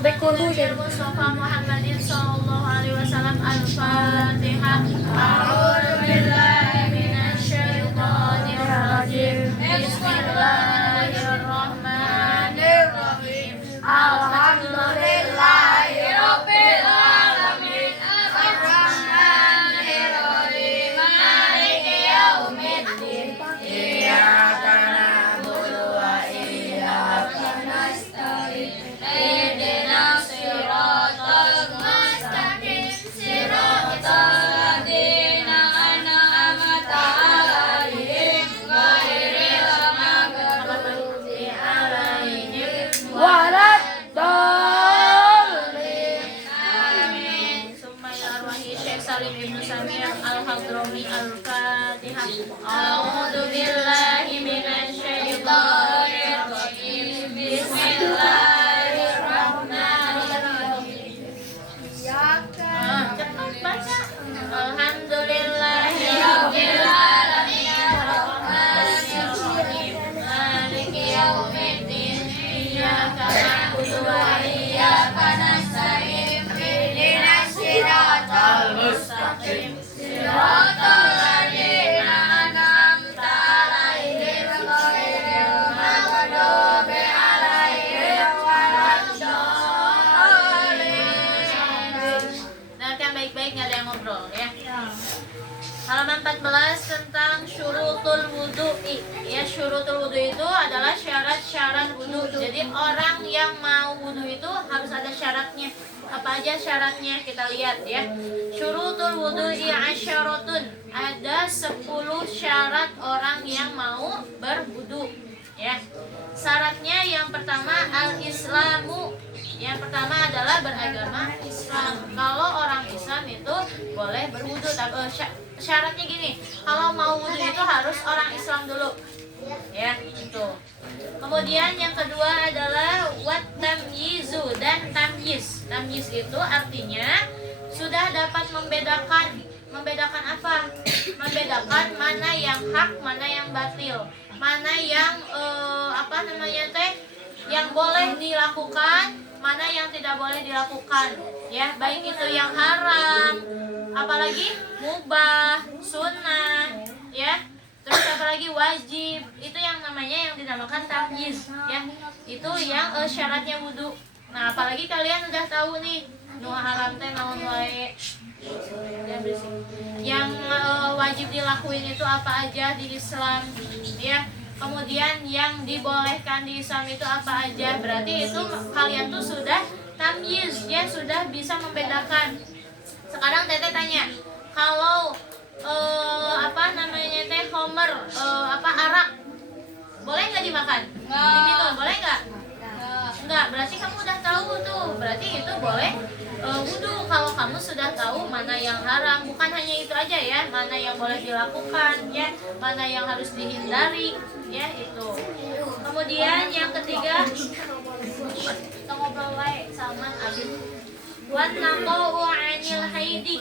Mustafa Muhammadin sallallahu alaihi wasallam. Al-Fatihah. A'udzu billahi minasyaitonir rajim. Bismillahirrahmanirrahim. Alhamdulillahirabbil alamin. Arrahmanir rahim. Maliki yaumiddin. Iyyaka na'budu wa iyyaka nasta'in. Ihdinas siratal mustaqim. Siratal ladzina an'amta 'alaihim ghairil maghdubi 'alaihim waladdallin. Amin. Summa ila arwahi Syekh Salim Ibnu Samir Al-Hadrami. Al-Fatihah. A'udzu billahi minasyaitonir rajim. Bismillahirrahmanirrahim. Cepat baca. Alhamdulillahirabbil alamin. Arrahmanir rahim. Maliki yaumiddin. Iyyaka na'budu wa iyyaka nasta'in. Ihdinas siratal mustaqim. Siratal ladzina an'amta 'alaihim ghairil maghdubi 'alaihim waladdallin. Dengarkan baik-baik, nggak ada yang ngobrol ya. Halaman 14 tentang syurutul wudu'i. Ya, syurutul wudu itu adalah syarat-syarat wudu. Jadi orang yang mau wudu itu harus ada syaratnya. Apa aja syaratnya? Kita lihat ya. Syurutul wudu'i asyaratun. Ada 10 syarat orang yang mau berwudu. Ya. Syaratnya yang pertama al-islamu. Yang pertama adalah beragama Islam. Kalau orang Islam itu boleh berwudu. Syaratnya gini, kalau mau wudu itu harus orang Islam dulu. Ya, itu. Kemudian yang kedua adalah wat tamyizu dan tamyiz. Tamyiz itu artinya sudah dapat membedakan. Membedakan apa? Membedakan mana yang hak, mana yang batil. Mana yang yang boleh dilakukan, mana yang tidak boleh dilakukan. Ya, baik itu yang haram, apalagi mubah, sunnah, ya. Terus apalagi wajib, itu yang namanya yang dinamakan tamyiz, ya. Itu yang syaratnya wudu. Nah, apalagi kalian udah tahu nih, nu haram teh naon wae. Yang wajib dilakuin itu apa aja di Islam, ya. Kemudian yang dibolehkan di Islam itu apa aja. Berarti itu kalian tuh sudah tamyiz, ya, sudah bisa membedakan. Sekarang Teteh tanya, kalau homer, arak, boleh nggak dimakan? Diminum, boleh nggak? Enggak, berarti kamu udah tahu tuh. Berarti itu boleh wudu kalau kamu sudah tahu mana yang haram. Bukan hanya itu aja ya, mana yang boleh dilakukan, ya, mana yang harus dihindari, ya, itu. Kemudian yang ketiga, kita ngobrol wae Salman Abid. Wan naqau anil haidi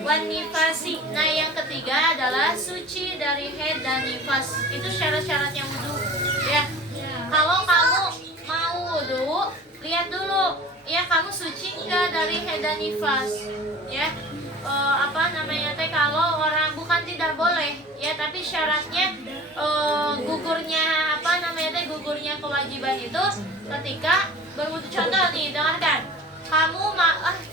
wan nifasi. Nah, yang ketiga adalah suci dari haid dan nifas. Itu syarat-syaratnya wudu, ya. Kalau kamu mau wudu, lihat dulu, ya, kamu suci enggak dari haid dan nifas, ya. Kalau orang bukan tidak boleh, ya, tapi syaratnya gugurnya kewajiban itu ketika berwudu. Contoh nih, dengarkan. Kamu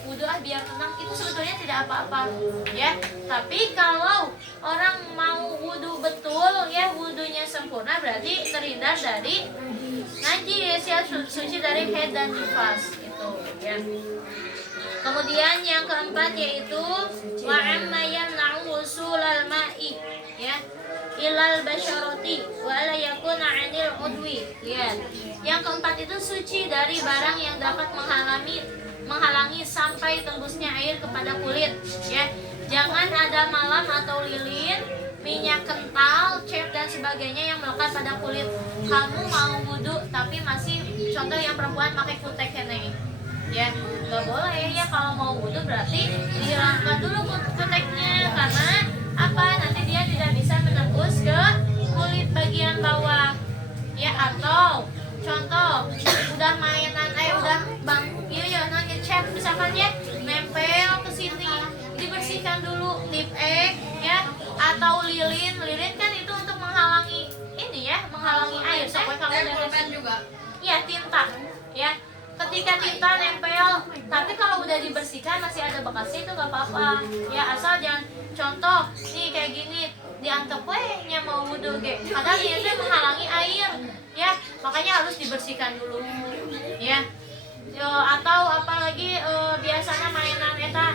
wudu biar tenang, itu sebetulnya tidak apa-apa, ya. Tapi kalau orang mau wudu betul, ya, wudunya sempurna, berarti terhindar dari najis, ya, suci dari haid dan nifas, itu, ya. Kemudian yang keempat yaitu wa amma yamna'u usulal ma'i, ya, ilal basyarati wa la yakuna 'anil udwi. Lihat. Yang keempat itu suci dari barang yang dapat menghalangi sampai tembusnya air kepada kulit, ya. Jangan ada malam atau lilin, minyak kental, cat dan sebagainya yang melekat pada kulit. Kamu mau wudu tapi masih, contoh yang perempuan pakai kutek nih, ya, nggak boleh, ya. Kalau mau wudu berarti dihilangkan dulu kuteknya, karena apa? Nanti dia tidak bisa menembus ke kulit bagian bawah, ya. Atau contoh udah kalau udah juga. Iya, tinta. Ya. Ketika tinta nempel, tapi kalau udah dibersihkan masih ada bekasnya itu nggak apa-apa. Ya, asal jangan contoh nih kayak gini dianggap nya mau wudhu padahal itu menghalangi air. Ya, makanya harus dibersihkan dulu. Ya. Atau apalagi biasanya mainan eta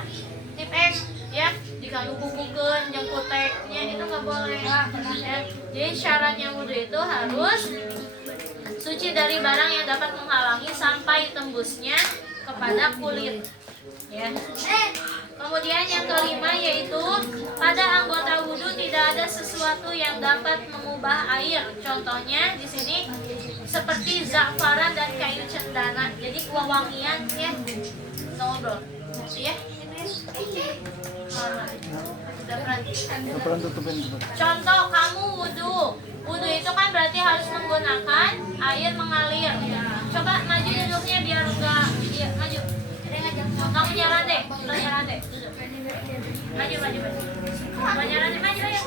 tip X ya jika bukukeun jeung kuteknya itu nggak boleh ya. Jadi syaratnya wudhu itu harus suci dari barang yang dapat menghalangi sampai tembusnya kepada kulit ya. Kemudian yang kelima yaitu pada anggota wudhu tidak ada sesuatu yang dapat mengubah air. Contohnya di sini seperti za'faran dan kayu cendana. Jadi wewangian ya. Ngobrol. Ya. Contoh kamu wudhu. Wudhu itu kan berarti harus menggunakan air mengalir. Coba maju duduknya biar enggak maju. Kamu nyerah deh. Maju. Kamu nyerah deh, maju ya.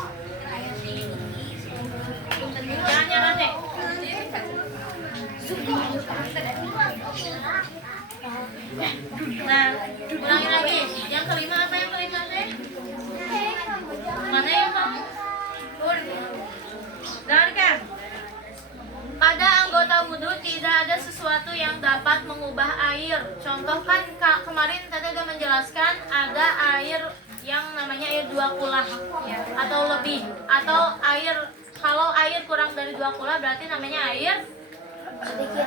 Jangan nyerah deh. Nah, ulangi lagi. Yang kelima apa yang kelima deh? Mana yang kamu? Dengarkan. Pada anggota wudhu tidak ada sesuatu yang dapat mengubah air. Contoh kan kemarin tadi udah menjelaskan ada air yang namanya air 2 kula atau lebih, atau air kalau air kurang dari 2 kula berarti namanya air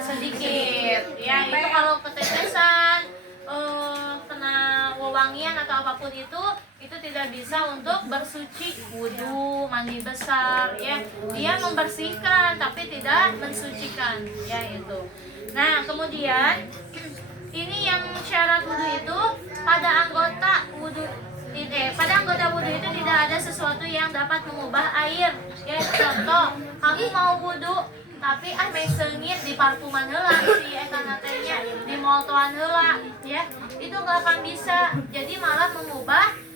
sedikit. Ya, itu kalau ketetesan, kena wewangian atau apapun itu tidak bisa untuk bersuci wudhu, mandi besar ya. Dia membersihkan tapi tidak mensucikan ya itu. Nah, kemudian ini yang syarat wudhu itu pada anggota wudhu itu tidak ada sesuatu yang dapat mengubah air. Ya, contoh, kamu mau wudhu tapi main sengit di parfuman heula si eta natenya di moltoan heula ya. Itu nggak akan bisa. Jadi malah mengubah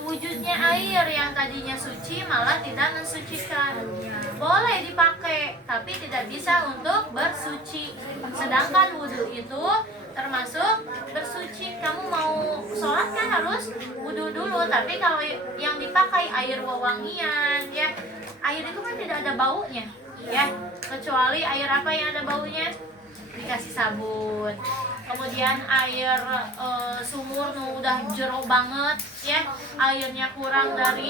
wujudnya air yang tadinya suci malah tidak mensucikan. Boleh dipakai tapi tidak bisa untuk bersuci. Sedangkan wudhu itu termasuk bersuci. Kamu mau sholat kan harus wudhu dulu, tapi kalau yang dipakai air wewangian ya, air itu kan tidak ada baunya ya, kecuali air apa yang ada baunya dikasih sabun. Kemudian air sumur udah jeruk banget ya, airnya kurang dari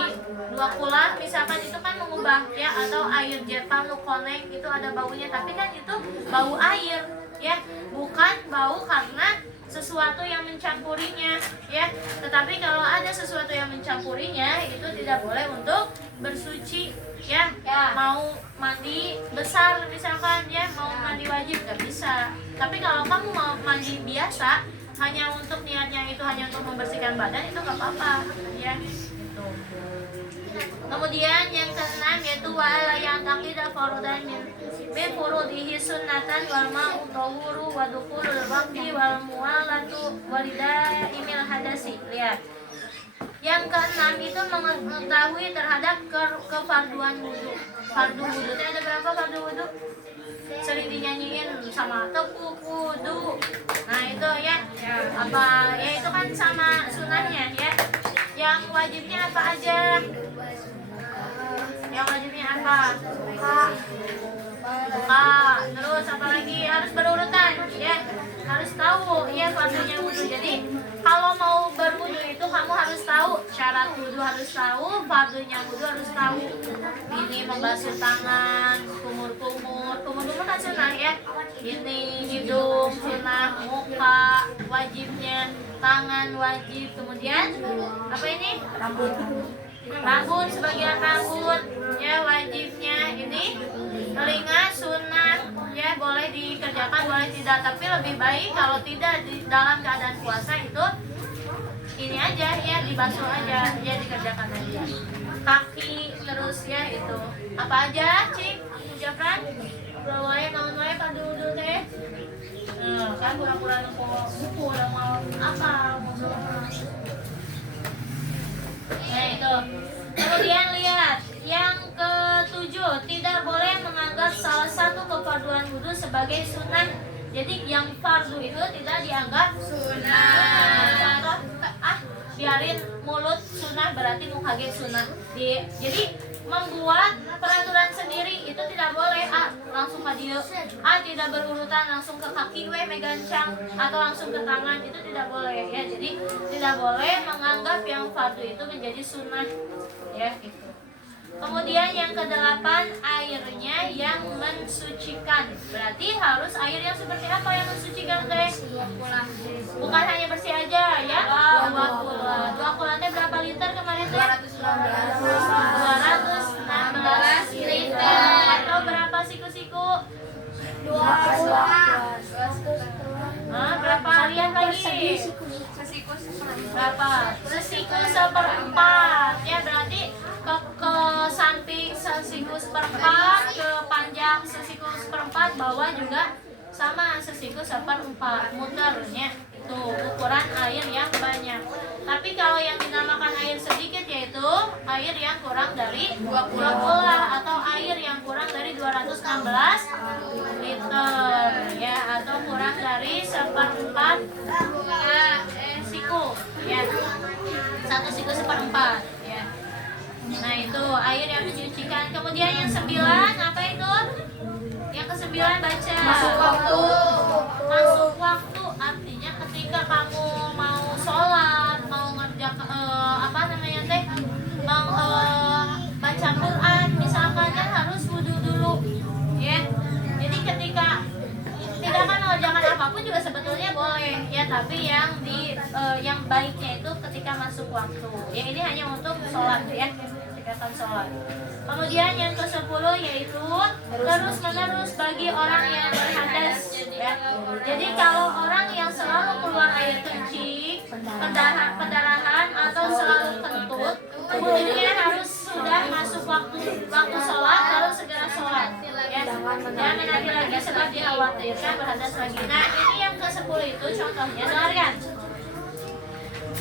2 kula misalkan, itu kan mengubah ya. Atau air jetam konek itu ada baunya, tapi kan itu bau air ya, bukan bau karena sesuatu yang mencampurinya ya. Tetapi kalau ada sesuatu yang mencampurinya itu tidak boleh untuk bersuci ya. Mau mandi besar misalkan ya, mau mandi wajib gak bisa. Tapi kalau kamu mau mandi biasa hanya untuk niatnya itu hanya untuk membersihkan badan, itu gak apa-apa ya itu. Kemudian yang keenam yaitu wala yang taqidah farudan min furudihi sunnatan wal ma'u tahuru wa dukhulul waqti wal muwalatu walidaya imil hadasi. Lihat. Yang keenam itu mengetahui terhadap kefarduan wudhu. Fardu wudhu itu ada berapa fardu wudhu? Sering dinyanyiin sama tepuk wudhu. Nah itu ya, apa ya, itu kan sama sunahnya ya. Yang wajibnya apa aja? Yang wajibnya apa? Terus apa lagi? Harus berurutan ya. Harus tahu ya fardunya wudhu. Jadi kalau mau berwudhu itu kamu harus tahu syarat wudhu, harus tahu fardunya wudhu, harus tahu. Ini membasuh tangan, kumur-kumur kan sunnah ya. Ini hidung sunnah, muka wajibnya, tangan wajib. Kemudian apa ini? Rambut sebagian rambut ya wajibnya. Ini telinga sunnah ya, boleh dikerjakan boleh tidak, tapi lebih baik kalau tidak di dalam keadaan puasa itu ini aja ya, dibasuh aja ya, dikerjakan aja. Kaki terus ya itu apa aja cik Jafran berwaya kawan waya padu dulu teh kan pura-pura buku udah mau apa nah itu. Kemudian lihat yang ke-7, tidak boleh menganggap salah satu kefarduan kefarduan wudhu sebagai sunnah. Jadi yang fardu itu tidak dianggap sunnah. Contoh, biarin mulut sunnah berarti mukhagib sunnah. Jadi membuat peraturan sendiri itu tidak boleh. Langsung ke dia, tidak berurutan langsung ke kaki megancang atau langsung ke tangan, itu tidak boleh ya. Jadi tidak boleh menganggap yang fardu itu menjadi sunnah ya gitu. Kemudian yang kedelapan, airnya yang mensucikan. Berarti harus air yang seperti apa yang mensucikan teh? Bukan hanya bersih aja ya. Dua kula teh berapa liter kemarin teh? 216 liter. Atau berapa siku-siku? 12. Berapa lihat lagi? Berapa? Sesiku seperempat ya, berarti ke samping sesiku seperempat, ke panjang sesiku seperempat, bawah juga sama sesiku seperempat, muternya itu ukuran air yang banyak. Tapi kalau yang dinamakan air sedikit yaitu air yang kurang dari 20 kula atau air yang kurang dari 216 liter ya, atau kurang dari seperempat siku ya, 1 siku seperempat ya. Nah itu air yang mencucikan. Kemudian yang 9 apa itu? Yang ke-9 baca masuk waktu. Artinya ketika kamu mau sholat, mau ngerjakan mau baca Quran misalkan, kan harus wudhu dulu ya. Jadi ketika tidak akan mengerjakan apapun juga sebetulnya boleh ya, tapi yang baiknya itu ketika masuk waktu ya. Ini hanya untuk sholat ya, ketika sholat. Kemudian yang ke-10 yaitu terus menerus bagi orang yang berhadas ya. Jadi kalau orang yang selalu keluar air kencing, pendarahan atau selalu kentut, wudhunya harus sudah masuk waktu sholat lalu segera sholat ya. Jangan nanti lagi sebab dikhawatirkan berhadas lagi. Nah ini yang ke-10 itu contohnya, dengarkan.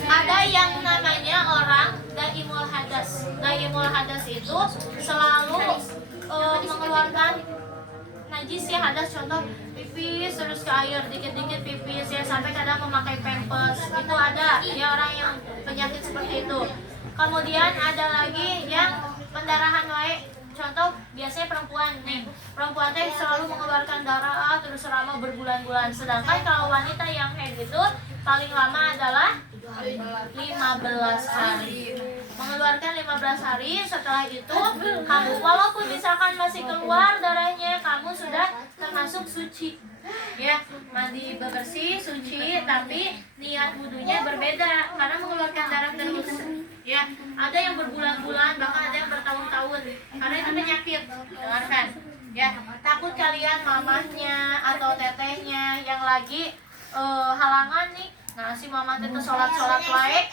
Ada yang namanya orang daimul hadas. Daimul hadas itu selalu mengeluarkan najis ya, hadas. Contoh pipis terus ke air, dikit-dikit pipis ya, sampai kadang memakai pampers. Itu ada ya orang yang penyakit seperti itu. Kemudian ada lagi yang pendarahan wae. Contoh biasanya perempuan nih, perempuan teh selalu mengeluarkan darah terus selama berbulan-bulan. Sedangkan kalau wanita yang haid itu paling lama adalah 15 hari. Mengeluarkan 15 hari. Setelah itu kamu walaupun misalkan masih keluar darahnya, kamu sudah termasuk suci ya, mandi bersih suci, tapi niat wudhunya berbeda karena mengeluarkan darah terus ya. Ada yang berbulan-bulan, bahkan ada yang bertahun-tahun karena itu penyakit. Dengarkan ya, takut kalian mamahnya atau tetehnya yang lagi halangan nih. Nah si mama teh sholat wae,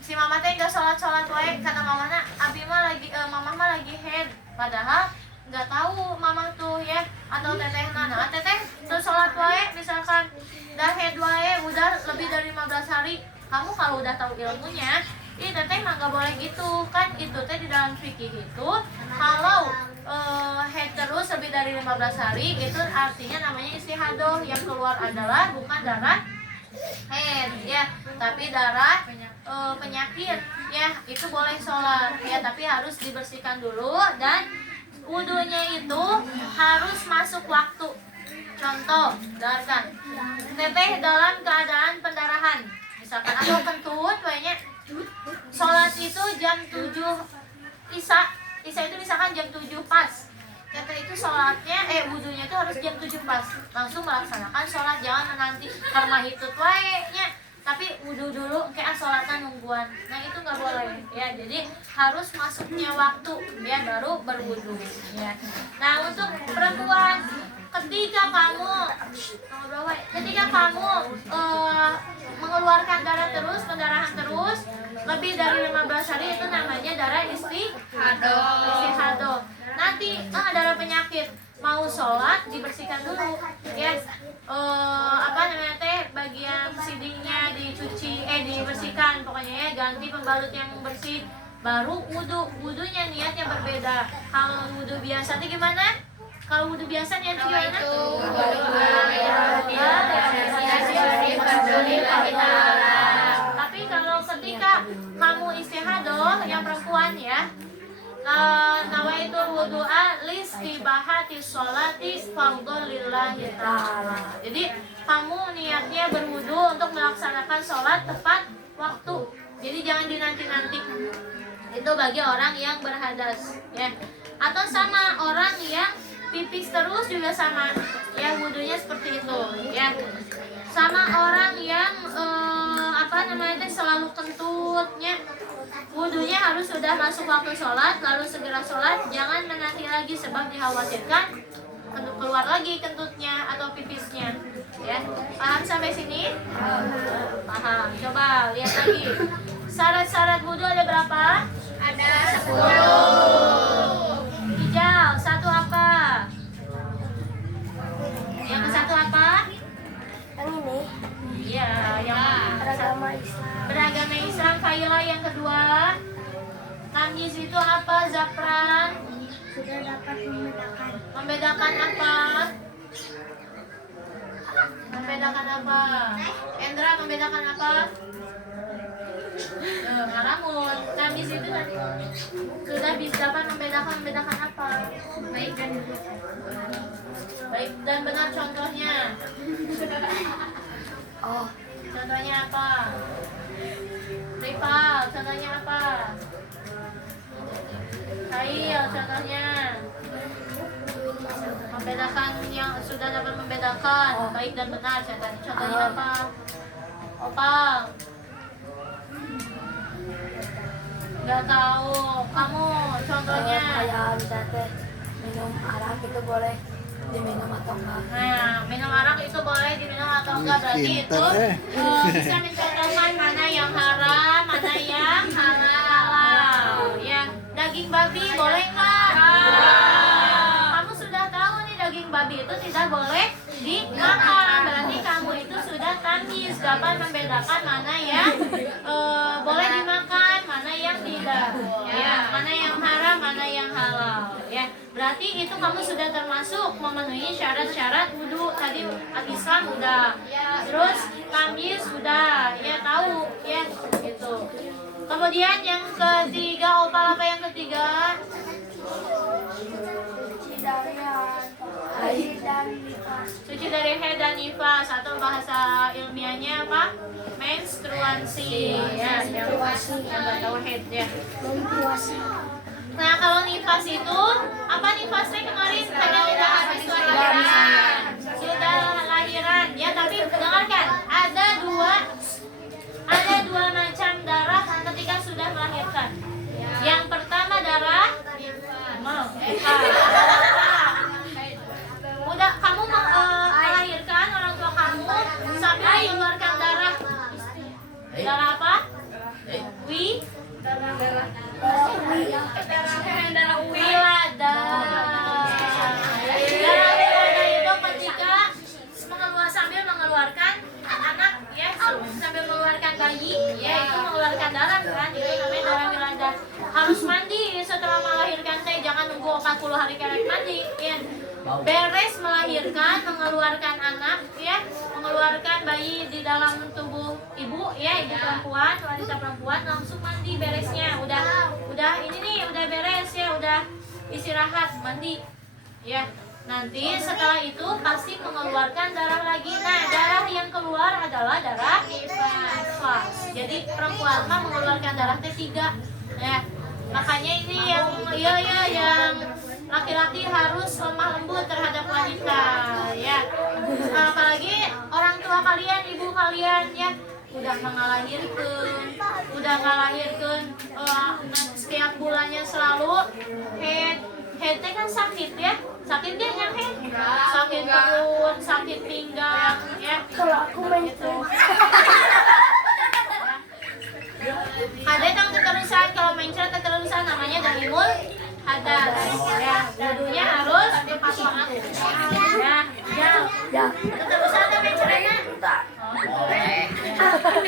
si mama teh nggak sholat wae karena mamana abi mah lagi mamah mah lagi head, padahal nggak tahu mamah tuh ya, atau teteh nah teteh terus sholat wae misalkan dah head wae udah lebih dari 15 hari. Kamu kalau udah tahu ilmunya, ini teteh mah nggak boleh gitu kan. Itu teh di dalam fikih itu kalau head terus lebih dari 15 hari itu artinya namanya istihadoh. Yang keluar adalah bukan darah head ya, tapi darah penyakit ya. Itu boleh sholat ya, tapi harus dibersihkan dulu dan wudhunya itu harus masuk waktu. Contoh, dengarkan, teteh dalam keadaan pendarahan misalkan atau kentut banyak, sholat itu jam 7 Isya itu misalkan jam 7 pas, teteh itu sholatnya wudhunya itu harus jam 7 pas, langsung melaksanakan sholat. Jangan menanti karena hitut wae nya, tapi wudhu dulu kayak sholatnya nungguan. Nah itu nggak boleh ya, jadi harus masuknya waktu ya baru berwudhu ya. Nah untuk perempuan, ketika kamu mengeluarkan darah terus, pendarahan terus lebih dari 15 hari, itu namanya darah istihadoh. Nanti darah penyakit, mau sholat dibersihkan dulu ya. Bagian sidinya dicuci dibersihkan pokoknya ya, ganti pembalut yang bersih, baru wudunya niatnya berbeda. Kalau wudu biasa itu gimana? Kalau wudu biasa niatnya gimana? Tapi kalau ketika kamu istihadah yang perempuan ya, nawaitul wudu'a listibahati sholati fardhu lillahi ta'ala. Jadi kamu niatnya berwudu untuk melaksanakan sholat tepat waktu. Jadi jangan dinanti-nanti. Itu bagi orang yang berhadas ya. Atau sama orang yang pipis terus juga sama. Ya wudunya seperti itu ya. Sama orang yang selalu kentutnya, wudunya harus sudah masuk waktu sholat lalu segera sholat, jangan menanti lagi sebab dikhawatirkan keluar lagi kentutnya atau pipisnya ya. Paham sampai sini? Paham. Coba lihat lagi. Syarat-syarat wudu ada berapa? Ada 10. Hijau, satu apa? Yang ke satu apa? Yang ini. Iya, yang Beragama Islam. beragama Islam. Failah yang kedua. Tamyiz itu apa? Zafran. Sudah dapat membedakan. Membedakan apa? Membedakan apa? Endra, membedakan apa? Ngalamun. Tamyiz itu tadi sudah bisa dapat membedakan apa? Baik dan benar contohnya. Oh, Contohnya apa? Rival, contohnya apa? Kail, contohnya membedakan yang sudah dapat membedakan baik dan benar. Contohnya apa? Opal, nggak tahu. Kamu contohnya? kayak bisa teh minum arak itu boleh diminum atau enggak? Nah, minum arak itu boleh diminum atau enggak? Berarti itu bisa mencontohkan mana yang haram, mana yang halal. Ya, daging babi boleh nggak? Kamu sudah tahu nih daging babi itu tidak boleh dimakan. Berarti kamu itu sudah tamyiz, dapat membedakan mana yang boleh dimakan, mana yang tidak. Ya, mana yang haram, mana yang halal. Ya. Berarti itu kamu sudah termasuk memenuhi syarat-syarat wudu. Tadi al-Islam udah, terus tamyiz sudah, ya tahu, ya gitu. Kemudian yang ketiga, opal apa yang ketiga? Suci dari haid dan nifas. Suci dari haid dan nifas, atau bahasa ilmiahnya apa? Menstruasi. Ya, yang nggak tahu haid ya. Menstruasi. Nah, kalau nifas itu apa nifasnya kemarin? Saya tidak habis lahiran. Sudah lahiran ya, tapi dengarkan, ada dua macam darah ketika sudah melahirkan. Yang pertama darah udah kamu melahirkan, orang tua kamu sambil mengeluarkan darah. Darah apa? Wilada. Darah wilada itu ketika sambil mengeluarkan anak ya, sambil mengeluarkan bayi ya, itu mengeluarkan darah kan, itu namanya darah wilada. Harus mandi setelah melahirkan teh, jangan nunggu 40 hari kerek mandi ya. Beres melahirkan, mengeluarkan anak ya, mengeluarkan bayi di dalam tubuh ibu ya, ibu perempuan, wanita perempuan, langsung mandi beresnya. Udah ini nih, udah beres ya, udah istirahat, mandi ya. Nanti setelah itu pasti mengeluarkan darah lagi. Nah, darah yang keluar adalah darah nifas. Jadi perempuan mah mengeluarkan darah T3 ya. Makanya ini yang yang laki-laki harus lemah lembut terhadap wanita ya. Apalagi orang tua kalian, ibu kalian ya, udah ngalahirkan setiap bulannya selalu head kan sakit ya. Sakit dia yang head. Sakit perut, sakit pinggang ya. Kalau aku menstruasi. Ada yang keterusan, kalau mencret keterusan namanya dalimul hadas ya. Wudunya harus tepat waktu ya. Keterusan ada mencretnya.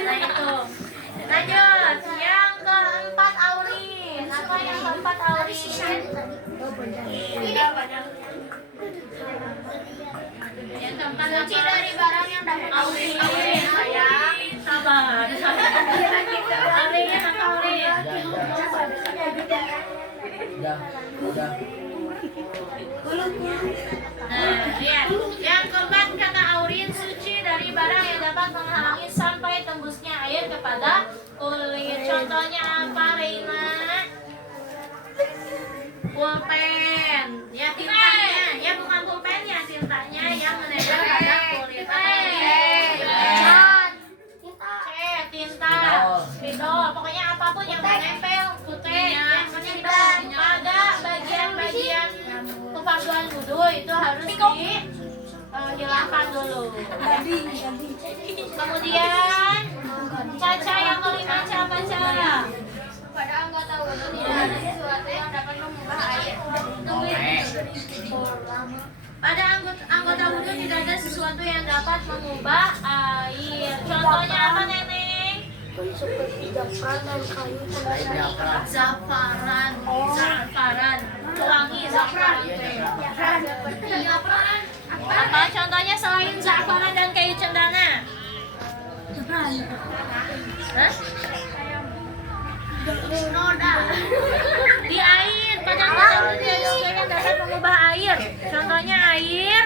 Nah itu. Lanjut, yang keempat auri. dapat Aurin? Yang keempat suci dari barang yang dapat Aurin. Sayang, sabar. Aurinnya kata Aurin. Nah, lihat. Yang keempat kata Aurin, suci dari barang yang dapat menghalangi sampai tembusnya air kepada kulit. Contohnya apa, Reina? Pulpen. Ya, tintanya. Ya, bukan pulpennya, tintanya yang menempel pada kulit. Apa ini? Cat. Tinta. Spidol. Pokoknya apapun yang menempel, putih, yang menempel pada bagian-bagian kefarduan wudhu itu harus dihilangkan dulu. Kemudian Caca yang kelima, Caca. Pada anggota wudhu tidak ada sesuatu yang dapat mengubah air. Pada anggota wudhu tidak ada sesuatu yang dapat mengubah air. Contohnya apa, Neneng? Seperti zafaran, kayu, Zafaran. Wangi zafaran. Apa contohnya selain zafaran dan kayu cendana? Hah? Noda. Di air, pada anggota wudhu tidak ada sesuatu yang dapat mengubah air. Contohnya air.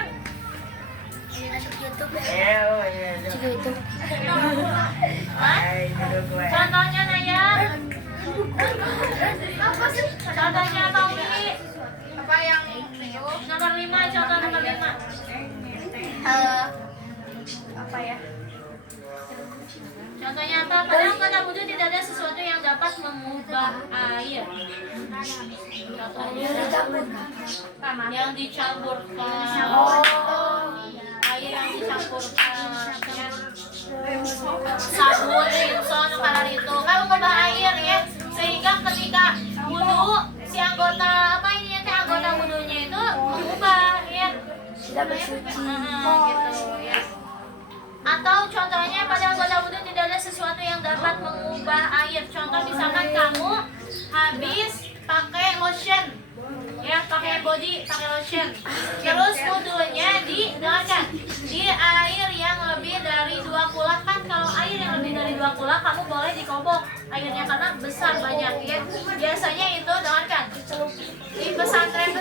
Contohnya Naya. Contohnya apa Umi? Apa yang nomor 5, contoh nomor 5. Apa ya? Contohnya apa? Pada anggota wudhu tidak ada sesuatu yang dapat mengubah air. Contohnya yang dicampurkan. Air yang dicampurkan. Sabun, rinson, kalar itu kan mengubah air ya. Sehingga ketika wudhu si anggota apa ini ya, anggota wudhunya itu mengubah ya. tidak bersuci. Gitu ya. Atau contohnya pada anggota wudhu tidak ada sesuatu yang dapat mengubah air. Contoh misalkan kamu habis pakai lotion, ya pakai body, pakai lotion. Terus wudhunya di air yang lebih dari 2 kulak. Kan kalau air yang lebih dari 2 kulak kamu boleh dikobok airnya karena besar banyak ya. Biasanya itu dengarkan di pesantren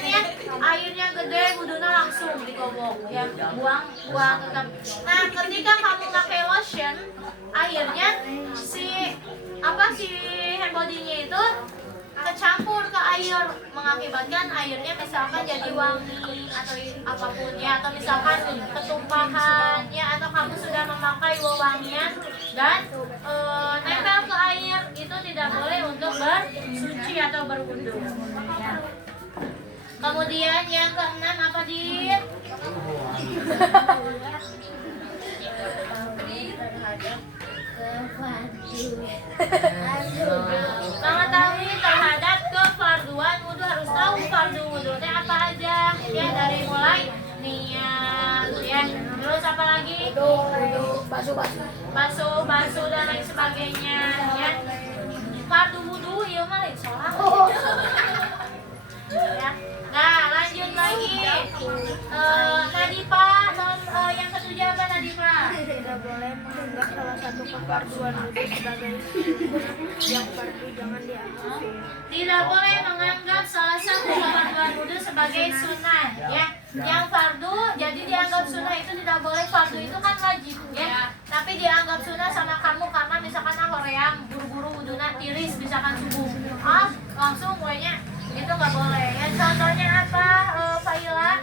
ya airnya gede, wudhunya langsung dikobok ya, buang tetap. Nah ketika kamu pakai lotion, airnya si hand body-nya itu kecampur ke air, mengakibatkan airnya misalkan jadi wangi atau apapun ya, atau misalkan ketumpahan ya, atau kamu sudah memakai wewangian dan nempel ke air, itu tidak boleh untuk bersuci atau berwudu ya. Kemudian yang keenam apa Dit? Mengetahui terhadap kefarduan wudhu, harus tahu fardu wudhu teh apa aja ya, dari mulai niat ya, terus apa lagi basuh dan lain sebagainya ya. Fardu wudhu ya mah lain sholat ya. Nah lanjut lagi Nadipa, yang ketujuh apa Nadipa? Tidak boleh menganggap salah satu kefarduan wudhu sebagai yang fardu, jangan dianggap. Tidak boleh menganggap salah satu kefarduan wudhu sebagai sunnah ya. Yang fardu jadi dianggap sunnah itu tidak boleh. Fardu itu kan wajib ya, tapi dianggap sunnah sama kamu karena misalkan hoream buru-buru wudhunya tiris, misalkan subuh langsung pokoknya itu nggak boleh ya. Contohnya apa Faila?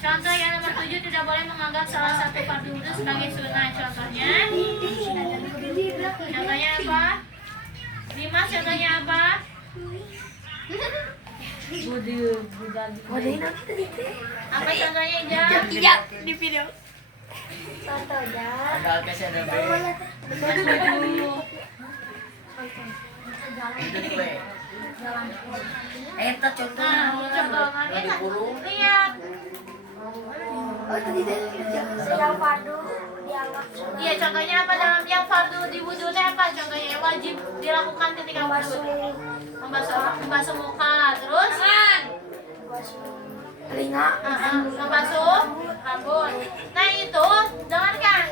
Contoh yang nomor 7, tidak boleh menganggap salah satu fardu wudhu sebagai sunnah. Contohnya apa? Dimas, contohnya apa? Apa contohnya Jam? Di video. Contohnya lihat. yang fardu dianggap sunat. Iya, contohnya apa dalam yang fardu di wudu teh apa? Contohnya yang wajib dilakukan ketika wudu. Membasuh muka, terus Membasuh telinga, membasuh rambut. Nah itu, dengarkan,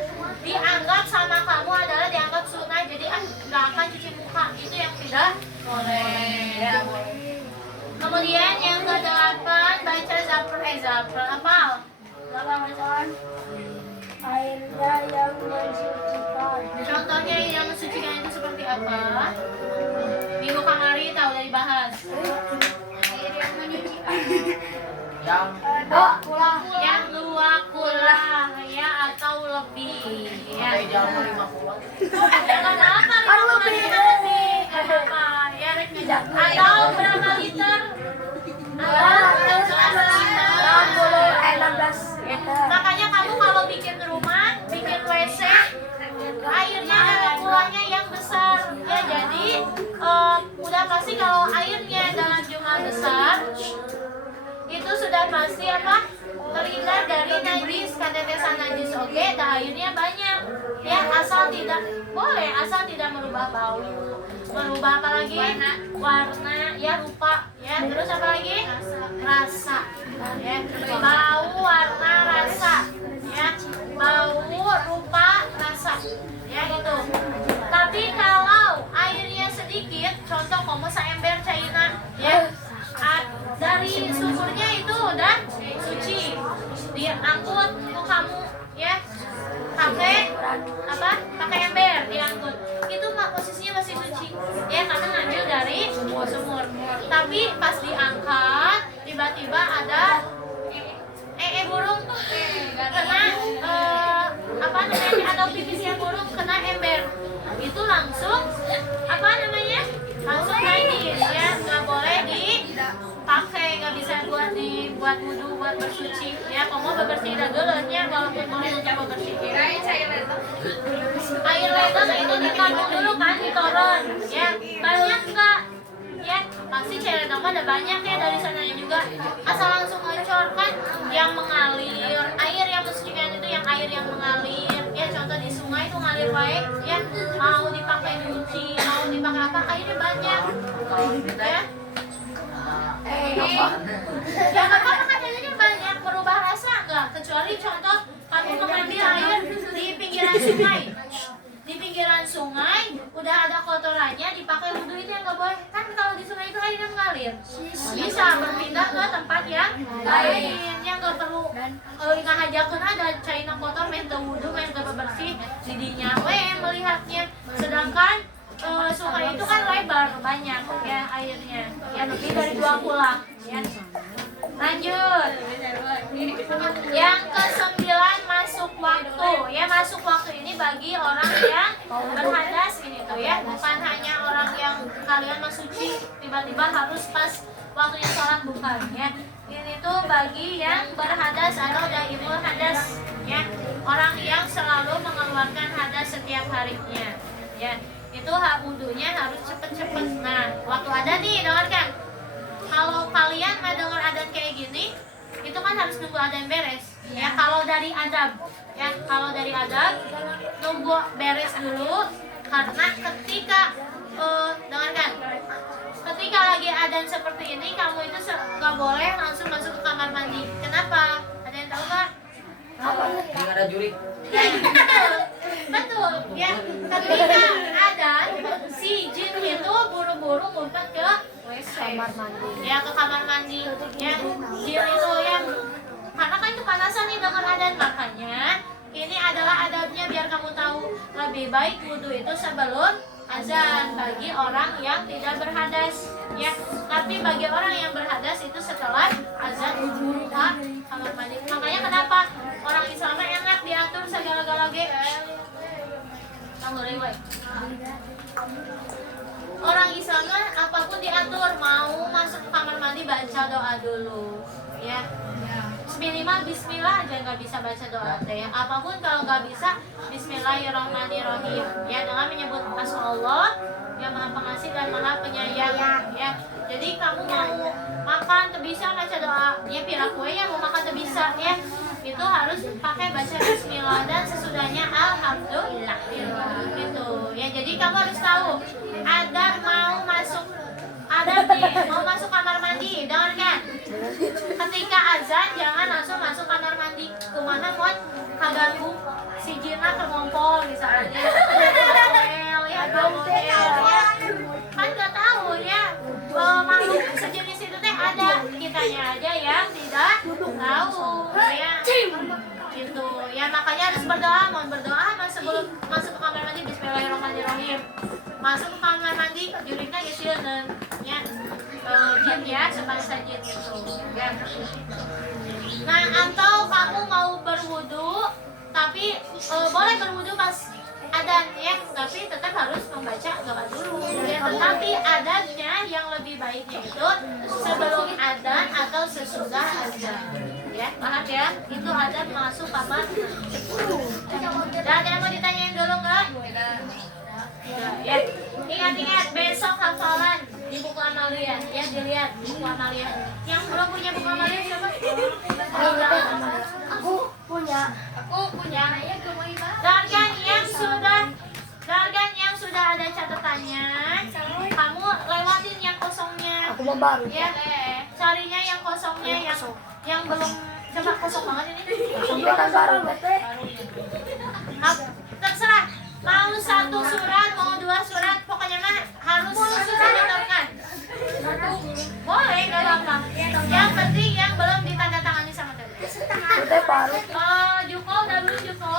dianggap sama kamu adalah dianggap sunnah. Jadi nggak akan cuci muka, itu yang tidak boleh. Ya. Kemudian yang ke-8 baca zapr apal. 8 airnya yang mensucikan. Contohnya yang mensucikan itu seperti apa? Minggu kemarin tahu dari bahas. Air yang menyucikan. Yang 20 ya atau lebih ya. Jangan apa? Kan lebih. Apa ya? Atau berapa liter? Atau 16 liter. Makanya kamu kalau bikin rumah, bikin WC, airnya kulanya yang besar ya. Jadi udah pasti kalau airnya dalam jumlah besar itu sudah pasti apa? Terhindar dari najis, ketetesan najis. Oke, airnya banyak ya, asal tidak boleh, asal tidak merubah bau, merubah apa lagi? Warna ya, rupa ya. Terus apa lagi? Rasa ya, bau, warna, rasa ya, bau, rupa, rasa ya itu. Tapi kalau airnya sedikit, contoh kamu seember China ya, dari sumurnya itu udah suci, diangkut ke kamu ya, pakai apa? Pakai ember diangkut, itu posisinya masih suci ya, karena ngambil dari sumur. Tapi pas diangkat tiba-tiba ada burung kena apa namanya, atau pipisnya burung kena ember, itu langsung apa namanya, langsung najis ya, nggak boleh dipakai, nggak bisa buat wudhu, buat bersuci ya. Kamu bebersih dagelannya walaupun boleh coba bersih ya. Air ledeng itu dikandung dulu kan, ditoron ya, banyak nggak ya, pasti cairan tambah ada banyak ya, dari sananya juga asal langsung ngecor kan, yang mengalir, air yang mensucikan itu yang air yang mengalir ya. Contoh di sungai itu ngalir baik ya, mau dipakai cuci, mau dipakai apa, airnya banyak ya. Ya nggak apa-apa kan, airnya banyak, merubah rasa nggak, kecuali contoh kamu mengambil air di pinggiran sungai, di pinggiran sungai udah ada kotorannya, dipakai wudhu, itu yang nggak boleh kan. Kalau di sungai itu airnya mengalir, bisa berpindah ke tempat yang lain, yang nggak perlu ngahajakeun ada caina kotor main ke wudhu, main ke bersih didinya melihatnya. Sedangkan sungai itu kan lebar, banyak ya airnya ya, lebih dari 20 ya. Lanjut, yang ke-9 masuk waktu ya. Masuk waktu ini bagi orang yang berhadas ini tuh ya, bukan hanya orang yang kalian suci tiba-tiba harus pas waktunya sholat, bukan ya. Ini tuh bagi yang berhadas atau daimul hadas ya, orang yang selalu mengeluarkan hadas setiap harinya ya. Itu hak wudhunya harus cepet-cepet. Nah, waktu ada nih, dengarkan, kalau kalian nggak dengar adzan kayak gini, itu kan harus nunggu adzan beres ya. Kalau dari adab ya, kalau dari adab nunggu beres dulu, karena ketika dengarkan, ketika lagi adzan seperti ini, kamu itu nggak boleh langsung masuk ke kamar mandi. Kenapa? Ada yang tahu nggak? Nggak ada juri. Betul ya, ketika adzan si jin itu buru-buru ngumpet ke WC, kamar mandi ya, ke kamar mandi ya. Jin itu yang karena kan kepanasan nih dengan adzan, makanya ini adalah adabnya biar kamu tahu, lebih baik wudhu itu sebelum azan bagi orang yang tidak berhadas ya. Tapi bagi orang yang berhadas itu setelah azan buru-buru ke kamar mandi. Makanya kenapa orang Islam enak diatur segala-galanya. Orang Islam apapun diatur, mau masuk ke kamar mandi baca doa dulu ya. Minimal bismillah aja nggak bisa baca doa teh. Apapun kalau nggak bisa, bismillahirrahmanirrahim ya, dengan menyebut Allah yang maha pengasih dan maha penyayang ya. Jadi kamu mau makan tuh bisa baca doa ya, piraku ya mau makan tuh bisa ya, itu harus pakai baca bismillah dan sesudahnya alhamdulillah gitu ya. Jadi kamu harus tahu ada mau masuk kamar mandi, dengarkan. Ketika azan jangan langsung masuk kamar mandi. Kemana mau kaganggu si Jina ke ngompol misalnya. Ya kan nggak tahu ya makhluk sejenis itu teh ada, kitanya aja yang tidak tahu ya gitu ya. Makanya harus berdoa, mohon berdoa sebelum masuk ke kamar mandi. Bismillahirrahmanirrahim. Masuk ke kamar mandi juriknya geusieun ya jin ya, sebangsa jin gitu ya. Nah, atau kamu mau berwudu tapi boleh berwudu pas adan ya, tapi tetap harus membaca doa dulu ya. Tetapi adannya yang lebih baiknya itu sebelum adan atau sesudah adan ya, paham ya? Itu adan masuk kamar. Dan yang mau ditanyain dulu enggak? Ya. Ingat-ingat besok hafalan di buku amalia ya, dilihat buku amalia. Yang belum punya buku amalia siapa? Aku punya. Ya, dan yang sudah ada catatannya, kamu lewatin yang kosongnya. Aku mau baru. Ya, carinya yang kosongnya, yang belum coba kosong banget ini. Aku kan baru bete. Terserah. Mau 1 surat, mau 2 surat, pokoknya mah harus sudah ditentukan. Boleh, gak apa-apa. Yang penting yang belum ditandatangani sama Dede. Bete baru. Juko, udah belum Juko?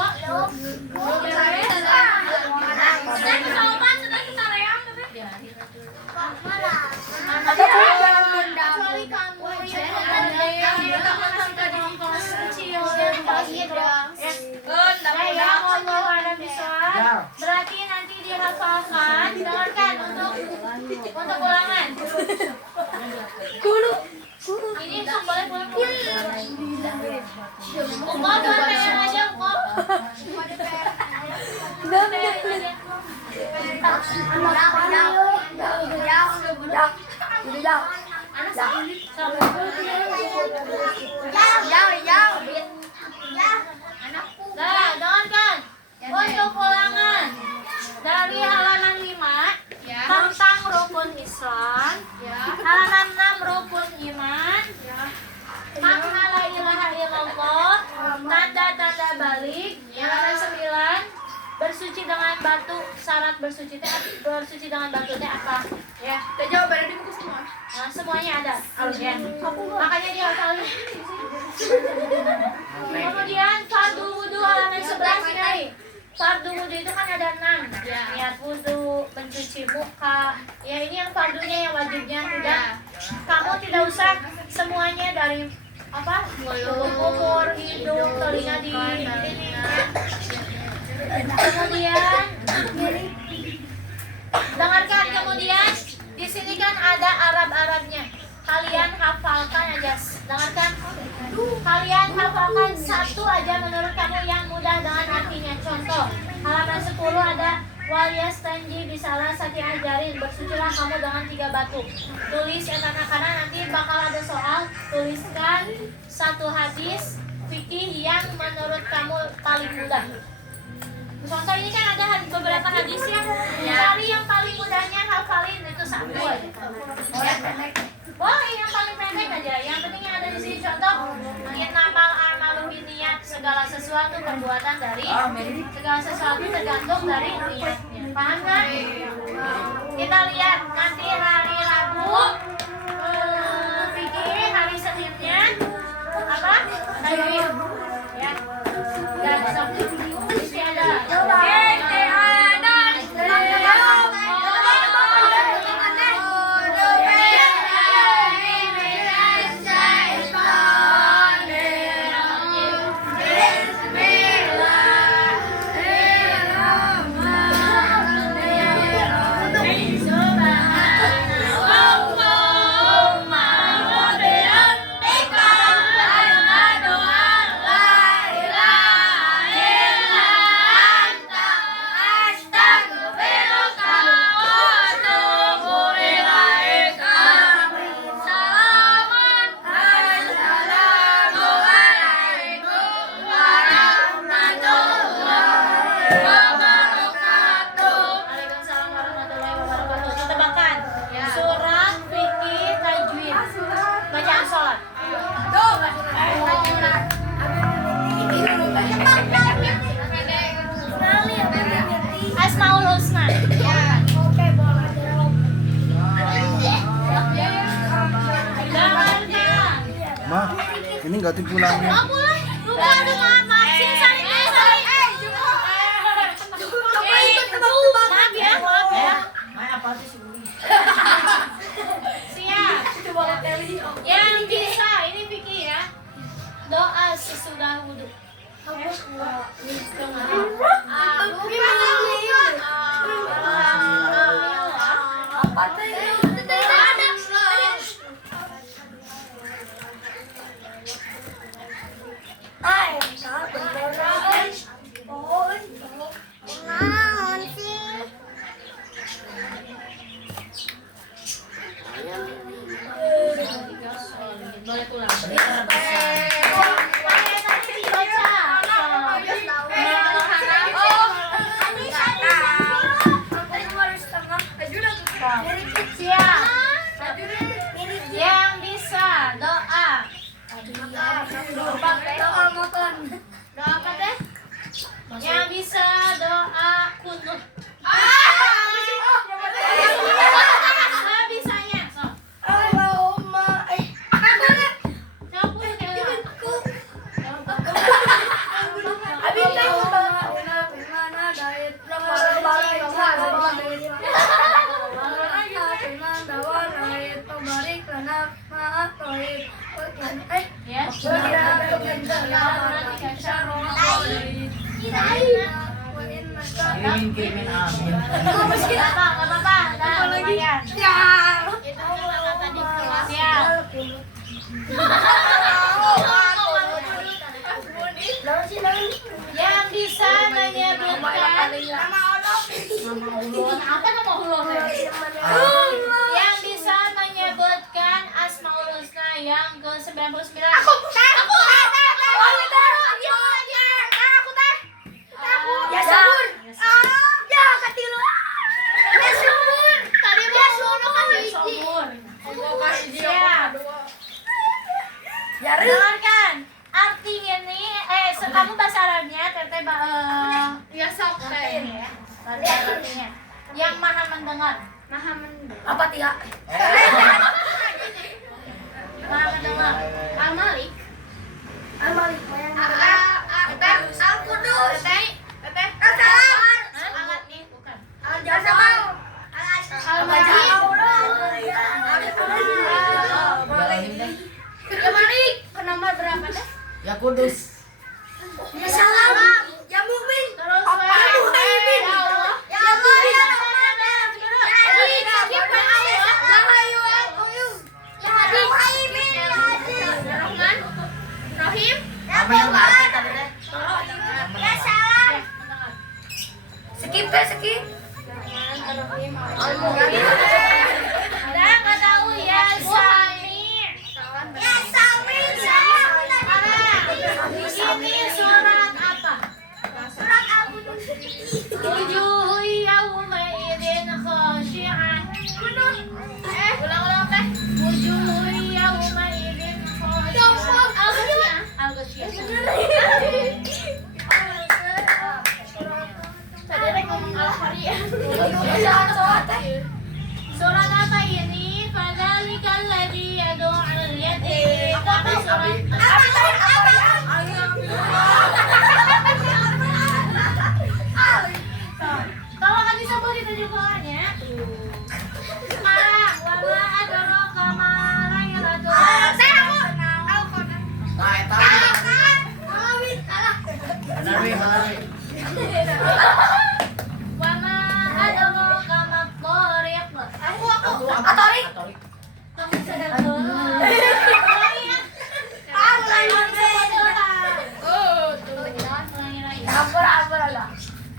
Kecuali kamu yang masih tadi di kelas kecil yang kelas berarti nanti dihafalkan, dengarkan untuk ulangan. Ini sok boleh pulang. Uko tuan pengen aja Uko. Nah, dengarkan. Untuk ulangan dari halaman 5 tentang rukun Islam, halaman 6 rukun iman, makna la ilaha illallah, tanda-tanda balik, halaman 9 bersuci dengan batu, syarat bersuci dengan batu teh apa? Ya, Jawabannya di buku semua. nah, semuanya ada. Ya. Makanya dihafalin. Kemudian fardu wudu halaman 11 nih. Fardu wudu itu kan ada 6. Niat wudu, mencuci muka. Ya, ini yang fardunya, yang wajibnya udah. Kamu tidak usah semuanya dari apa? Umur, hidung, telinga di ini. Kemudian dengarkan, kemudian di sini kan ada Arab-Arabnya. Kalian hafalkan aja. Dengarkan. Kalian hafalkan satu aja menurut kamu yang mudah dengan artinya. Contoh, halaman 10 ada wal yastanji bisalah sati ajarin, bersucilah kamu dengan 3 batu. Tulis ya, karena nanti bakal ada soal. Tuliskan satu hadis fikih yang menurut kamu paling mudah. Contoh ini kan ada beberapa hadis ya. Cari yang paling mudahnya, hafalin itu satu aja. Ya. Boleh yang paling pendek aja. Yang penting yang ada di sini contoh. Innamal a'malu binniyat, segala sesuatu perbuatan dari segala sesuatu tergantung dari niatnya. Paham kan? Kita lihat nanti hari Rabu fikih, hari Seninnya apa? Tajwid. Ya. Dan besok mesti ada. Ini nggak dipulangin. Nggak boleh. Lupa aduh maaf sih saling saling. Maaf ya, maaf ya. Main apa sih si Budi? Siap. Yang bisa ini Vicky ya. Doa sesudah wudhu. Boleh pulang. Yang bisa doa. Doa apa teh? Yang bisa doa kunut. Nggak bisanya. So. Ya. Kirimin amin. Nggak apa-apa. Nah, lumayan. Itu ulangan tadi kelas ya. Yang bisa menyebutkan apa nama Allah? Yang bisa menyebutkan Asmaul Husna yang ke-99. Aku. Ya sabur. Ya katilu. Ya sabur. Tadi mau sono kan sabur. Siap. Dengarkan. Artinya nih, kamu bahasa Arabnya, teteh ya sok teh. Ya. Artinya yang maha mendengar. Apa Tia? Maha mendengar. Al-Malik. Al-Malik yang Al-Qudus. Teteh. Alat nih, bukan. Al-Jamal. Al-Majid. Jalanin deh. Ya Malik. Nomor berapa teh? Ya Kudus. Ya salam. Ya Mukmin. Terus Apa ya Muhaimin? Allah. Ya Allah ya Apa yang mati tadi teh? Skip deh, skip. Udah nggak tahu ya Sami. Ya Sami. Ini surat apa? Surat Abu Wujuhu yawma idzin khashi'ah. Ulang-ulang teh. Wujuhu yawma idzin khashi'ah. Tadi ngomong Al-Qariyah. Surat apa ini? Fadzalikal ladzi yad'ul yatim. Itu apa surat? Kalau kan disebut itu juga ya. Sekarang wala adraka ma lailatul Nah, eta. Benar wi, benar wi. wa ma adraka ma thariq. Atorik. Kamu sadar tuh.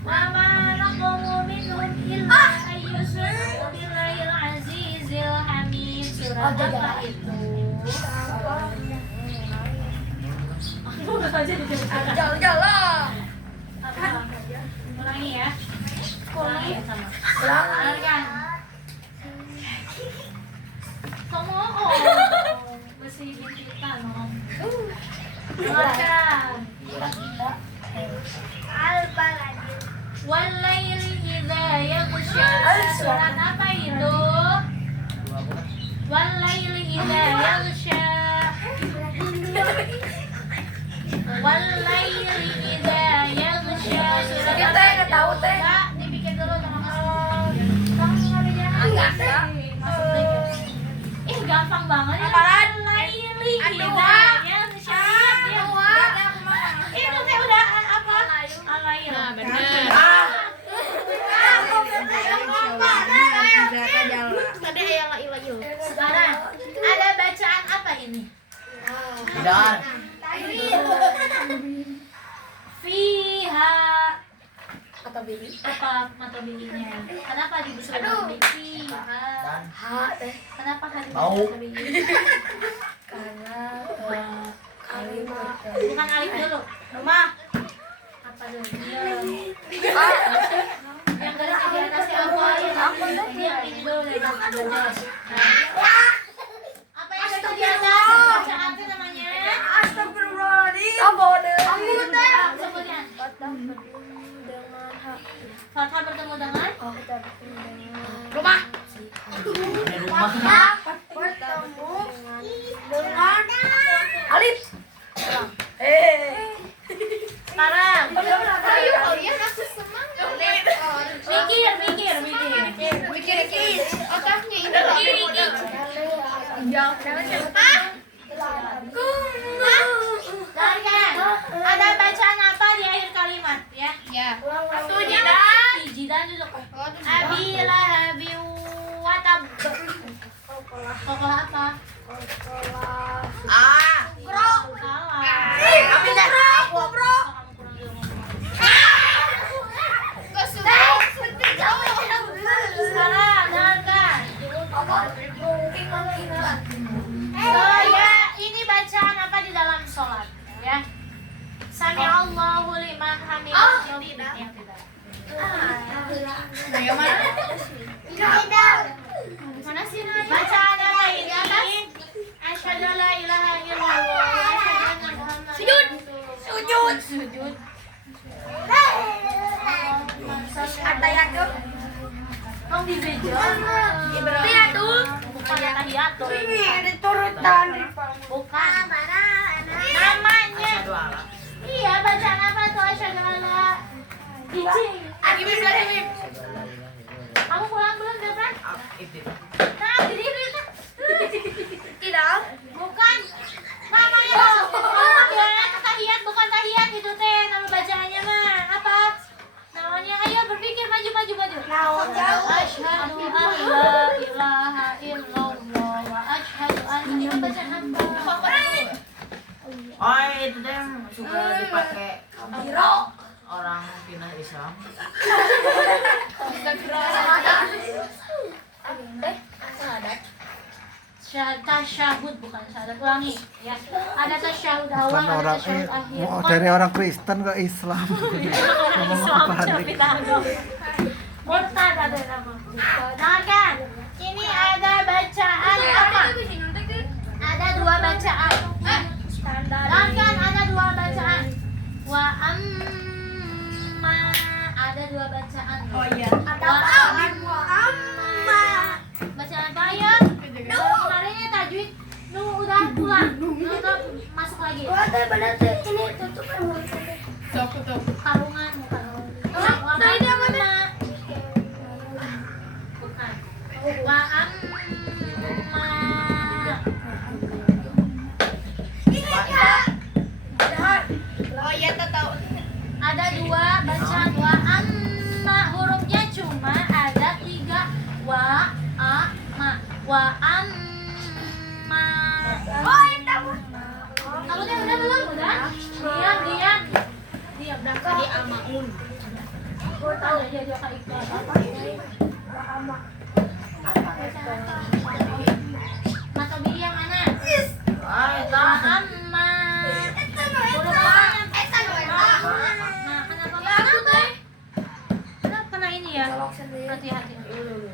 Wa ma naqamu minhum illa ayyusriku billahil azizil hamid. Surat apa itu? Jauh-jauh. Ulangi ya. Ulangi sama. Dengarkan. Kamu masih kita ngomong. Dengarkan. Al-Balad. Walaili idza yaghsha. Surat apa itu? Walaili idza yaghsha. laili idza yaghsha. Sudah Kita nggak tahu, Teh. Enggak, dipikir dulu teman. Kamu nggak ada masuk aja. Gampang banget ya. Apaan? Laili Aduh, idza yaghsha. Itu teh udah apa? Alail. Nah, benar. Tadi ayah la ilaha illallah. Sekarang ada bacaan apa ini? Tidak. Fiha Kata Billy. apa mata bilinya? Kenapa disuruh fiha? Dan Ha teh. Kenapa hari Bau. mata bili? Karena Kalimat. kalimat. Bukan alif dulu. Rumah. Apa dulu? Diam. Yang garisnya di atasnya apa? Yang ini dulu yang jelas. Apa yang ada di atas? Bacaan itu namanya? Astagfirullahaladzim. Apa deh? Sebutnya. Fatah bertemu dengan ha. Fathah bertemu dengan Fatah bertemu dengan rumah. ini rumah. bertemu dengan alif. Sekarang Ayo kalian aku semangat. mikir. Mikir otaknya ini. Sekarang ada bacaan apa di akhir kalimat ya? Ya. Jidan dulu. Abila habi watab. Kokoh apa? Ah. Salah. Abi dah. Kamu kurang dulu Sekarang dengarkan. Ini bacaan apa di dalam sholat ya? Sami Allahu liman hamidah. Yang tidak. Mana sih Naya? Bacaan apa ini? Asyhadu an la ilaha illallah wa asyhadu anna Muhammadan Sujud. Kong di bejo. Bukan tahiyatul. Bukan. Namanya. Asyhadu alla. Iya, bacaan apa tuh asyhadu an la Kamu pulang belum, Depan? Itu. Nah, jadi itu. Tidak. Bukan. Namanya bukan tahiyat, bukan tahiyat itu teh. Nama bacaannya mah apa? Namanya ayo berpikir maju. Asyhadu an la ilaha illallah wa asyhadu anna itu bacaan apa? Oh, itu deh yang suka dipakai orang pindah Islam. Tasyahud bukan syahadat, ulangi ya. Ada tasyahud awal, Bukan ada orang tasyahud akhir. mau dari orang Kristen ke Islam. Orang Islam tapi pindah agama. Murtad ada nama. Nah kan, ini ada bacaan apa? Ada dua bacaan. Nah kan, ada dua bacaan. Wa amma ada dua bacaan. Oh iya. Wa amma. Bacaan apa ya? Kemarinnya tajwid. Udah pulang. Udah masuk lagi. Karungan bukan. Bukan. Wa amma. Oh iya tahu. Ada dua bacaan wa amma, hurufnya cuma ada 3. Wa wa amma. Oh iya tahu. Kamu teh udah belum? Udah? Diam. Udah tadi amaun. Gua tahu aja dia kayak iklan. Mata bili yang mana? Ah, itu. Wa amma. Huruf apa? Nah, kenapa teh? Kenapa kena ini ya? Hati-hati.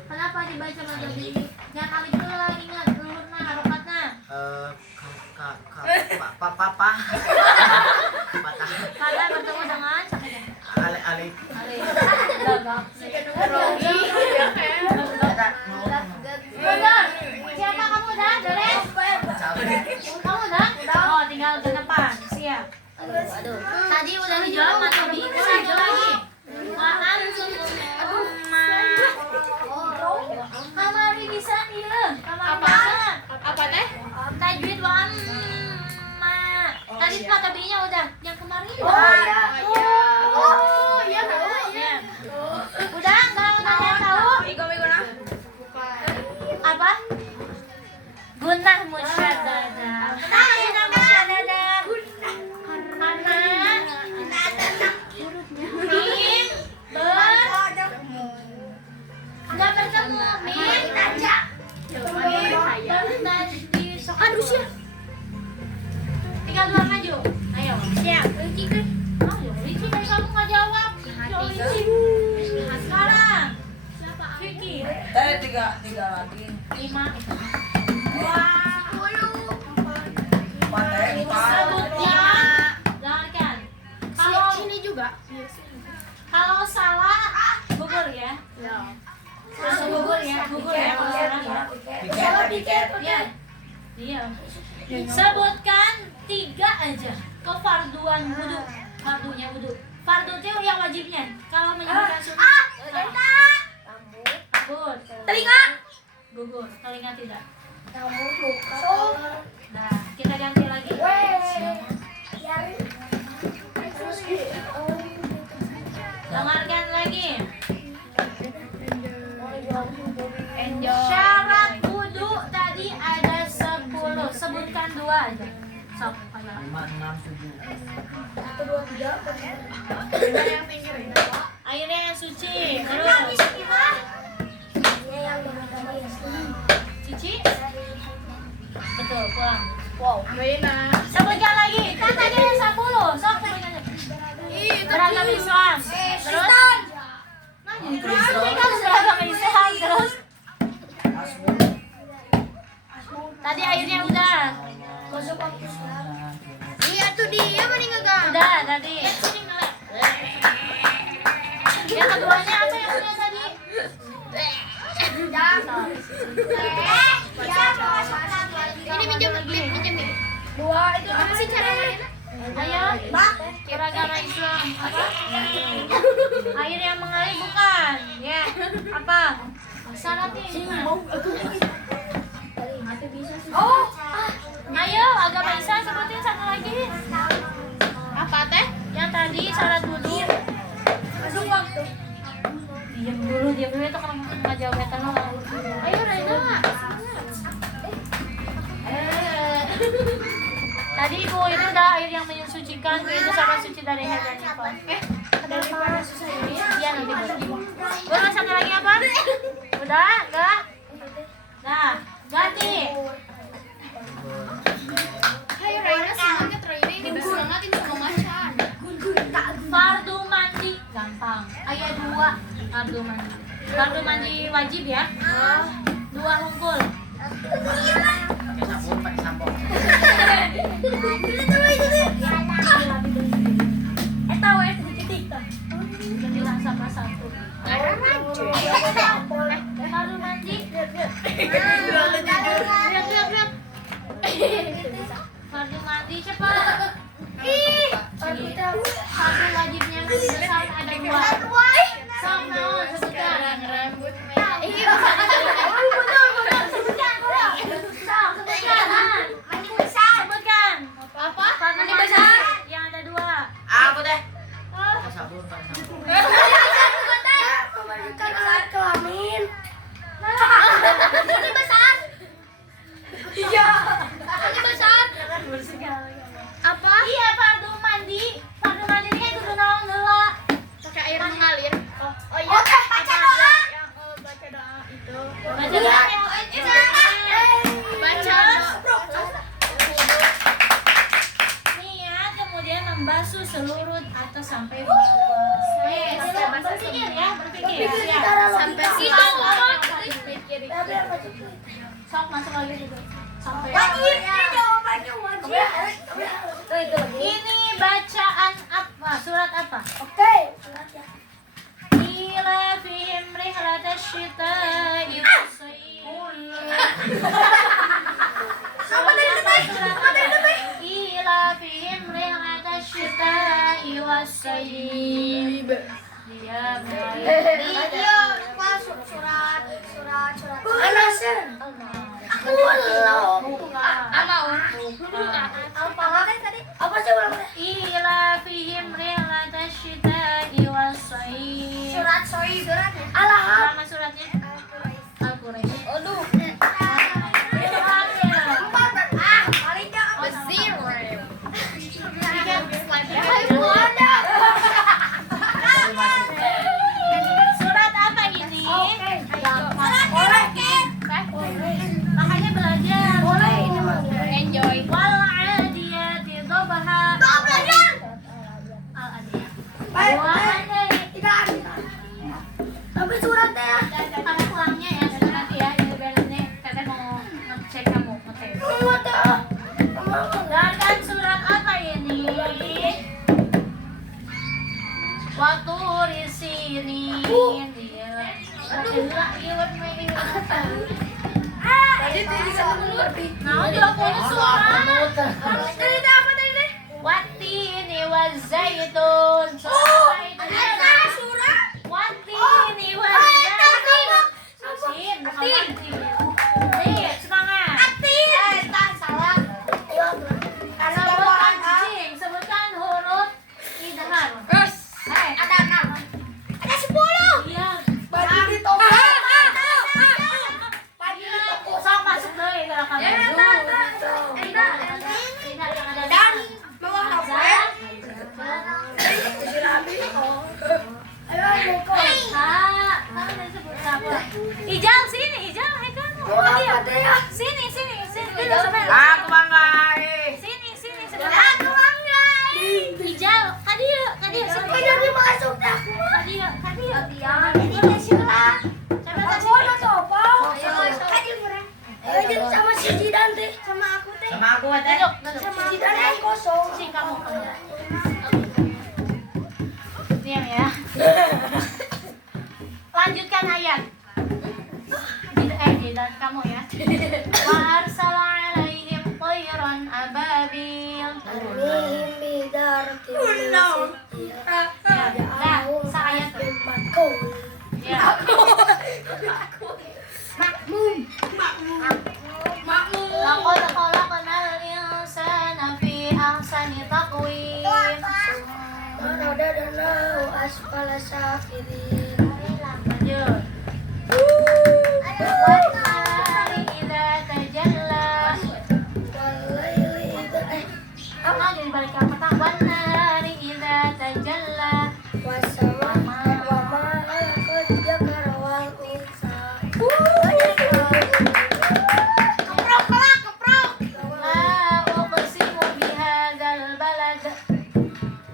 Kenapa dibaca mata bili? Jangan alif dulu lah, ingat hurufnya, harokatnya. Papa. Patah. Kalian bertemu dengan Alif. Gagap. Bener. Siapa kamu udah? Beres? Kamu udah? Oh, tinggal ke depan. Siap. Aduh. Tadi udah dijawab mata bingung jawab lagi. Waan Kamari bisa nih lah. Apa teh? Tajwid waan Tadi mata bininya udah. Yang kemarin. Iya tahu. Ya. Udah enggak yang tahu? Apa? Gunah musyaddadah. Gunah musyaddadah. Karena mim nggak bertemu mim aduh siap tinggal dua maju ayo siap Rici kan Rici kan kamu nggak jawab sekarang Vicky Tiga lagi. 5 Empat. sebutnya dengarkan kalau Sini juga. kalau salah gugur ya terus gugur ya kalau salah ya Piket. ya iya sebutkan 3 aja kefarduan wudu fardunya wudu fardu itu yang wajibnya kalau menyebutkan sunnah gugur Telinga. gugur telinga tidak nah kita ganti lagi dengarkan lagi syarat wudu tadi ada 10 sebutkan 2 aja sok ayo 5, 6, 7. airnya yang suci terus cuci betul pulang sebutkan lagi kan tadi ada 10 sok sebutkan aja beragam Islam terus terus beragam Islam terus tadi airnya udah Iya tuh dia meninggal. udah tadi yang keduanya apa yang udah tadi Ini minjem. Dua itu apa sih caranya? ayo beragama Islam apa air yang mengalir bukan ya apa syaratnya gimana? Ayo agama Islam sebutin satu lagi apa teh yang tadi syarat wudu diam dulu itu kan nggak jawab ya ayo Reda tadi ibu itu udah air yang mensucikan itu sama suci dari haid dan nifas daripada susah ini dia nanti boleh satu lagi apa udah enggak nah ganti Ayo Raina semangat Raina ini bersemangatin sama macan. fardu mandi gampang ayat 2 fardu mandi wajib ya 2 hunkul Pakai sabun, pakai sampo. bilang sama satu fardu mandi lihat fardu mandi cepat fardu wajibnya saat ada 2 sok naon sebutkan sebutkan Apa? fardu besar yang ada 2 Aku deh. Pakai sabun, pakai sampo. Kelamin. Ini besar. Iya. Ini besar. apa iya fardu mandi ini kan kudu naon heula Pakai air mengalir. oh iya baca doa baca doa Baca niat kemudian membasuh seluruh atas sampai bawah berpikir ya berpikir sampai situ. sok masuk lagi dulu sampai Jawabannya wajib. ini bacaan apa surat apa Oke. ila fihim rihlatash syita'i was-sayf surat apa ila fihim rihlatash was-sayyib. Dia mulai Video pas surat. Al-Nasr. Aku belum. Apa tadi? Apa sih ulang? ila fihim rihlatash syita'i was-sayyib. Surat Soib. Al-Ahab. Nama suratnya Al-Quraisy. Aduh. Paling jangan Surat apa ini? Makanya belajar. Boleh ini mah. Enjoy. Wal adiyati dhabha. Al adiyah. Tapi suratnya ya. Kamu pulangnya ya nanti ya. Jadi biar nanti Teteh mau ngecek kamu ngetes. Dan surat apa ini? Waturi sini. Nah, juga punya surat. Watini wazaitun. Watini wazaitun. Sin, bukan wati. Nih, semangat. Sebutkan cicing, sebutkan huruf idhar. Hai. Ada 10. Iya. Baju di toko. Sok masuk deh ke rekaman. Dan bawa HP. Ijal sini, Ijal, hai kamu. Sini. Duduk sebelah. Aku banggai. Sini, sebelah. Ijal, kadia, sini. Sama si Jidan teh, sama aku teh. Sama aku teh. Duduk. Sama Jidan yang kosong. Sini kamu. Diam ya. Lanjutkan ayat. Jidan kamu ya. Wa arsala alaihim tayran ababil. Tarmihim bidaratin min sijil. Nah, saayat tuh. Ya. Laqad khalaqnal insana fi ahsani taqwim. Waradadnahu asfala safilin. Lanjut. Wan-nahari idza tajalla. Walaili idza Ah, jadi balik ke petang. Wan-nahari idza tajalla. wasama wa ma alaqad jakara wal unsa. La uqsimu bihadzal balad.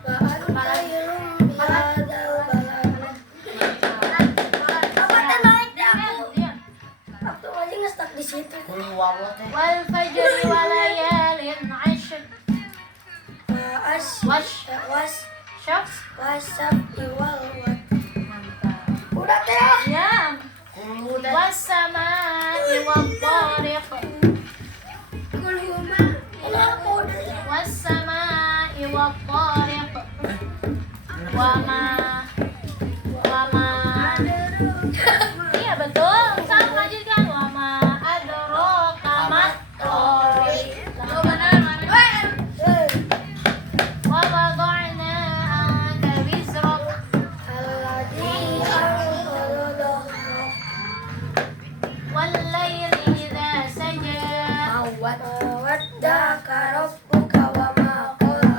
Wa anta ilum bihadzal balad. Apa teh naik deh aku? Diam. Waktu aja ngestak di situ. Kulu wawo teh. Wal fajri wa layalin 'ashr. Syams. Wasab iwal wat. Mantap. Udah teh. Ya. Kulu teh. Was-samaa'i wat-tariq. Kulhuma. Ini aku udah. Was-samaa'i wat-tariq. Wa ma. Iya betul. Sama lanjutkan. Wa ma adraka mat-tariq. Oh benar. Wa wada'na anka wizrak. Alladhi anqadha Wal-laili idza saja. waddaka rabbuka wa ma qala.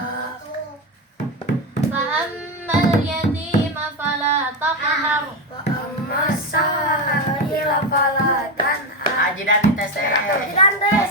Fa'ammal yatima fala taqhar. Wa amma sa'ila fala tanhar. Aji dan tes teh. Dan teh.